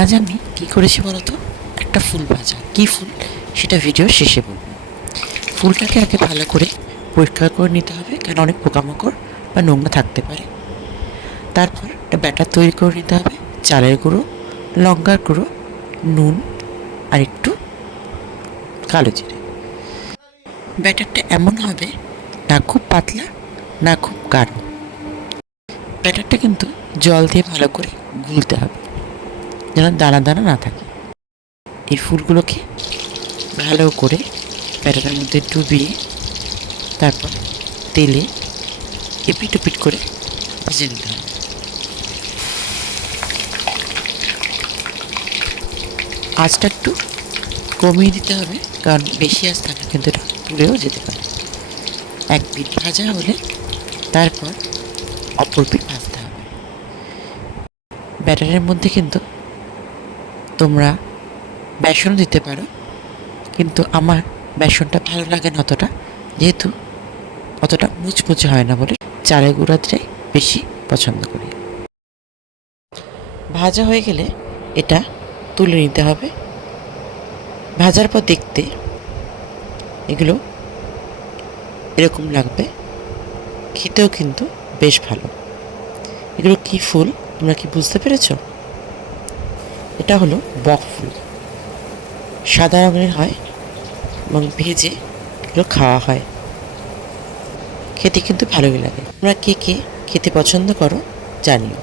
আজ আমি কী করেছি বলতো, একটা ফুল ভাজা। কী ফুল সেটা ভিডিও শেষে বলবো। ফুলটাকে আগে ভালো করে পরিষ্কার করে নিতে হবে, কারণ অনেক পোকামাকড় বা নোংরা থাকতে পারে। তারপর একটা ব্যাটার তৈরি করে নিতে হবে। চালের গুঁড়ো, লঙ্কার গুঁড়ো, নুন আর একটু কালো জিরে। ব্যাটারটা এমন হবে না খুব পাতলা না খুব গাঢ়। ব্যাটারটা কিন্তু জল দিয়ে ভালো করে গুলতে হবে, যেন দানা দানা না থাকে। এই ফুলগুলোকে ভালো করে ব্যাটারের মধ্যে ডুবিয়ে তারপর তেলে এপিট ওপিট করে ভেজে নিতে হবে। আঁচটা একটু কমিয়ে দিতে হবে, কারণ বেশি আঁচ থাকলে কিন্তু এটা পুড়েও যেতে পারে। এক পিঠ ভাজা হলে তারপর অপর পিঠ ভাজতে হবে। ব্যাটারের মধ্যে কিন্তু তোমরা বেসনও দিতে পারো, কিন্তু আমার বেসনটা ভালো লাগে না অতটা, যেহেতু অতটা মুচমুচে হয় না বলে চালের গুঁড়াটাই বেশি পছন্দ করি। ভাজা হয়ে গেলে এটা তুলে নিতে হবে। ভাজার পর দেখতে এগুলো এরকম লাগবে, খেতেও কিন্তু বেশ ভালো। এগুলো কী ফুল তোমরা কি বুঝতে পেরেছ? এটা হলো বক ফুল, সাদা রঙের হয় এবং ভেজে এগুলো খাওয়া হয়। খেতে কিন্তু ভালোই লাগে। তোমরা কে কে খেতে পছন্দ করো জানিও।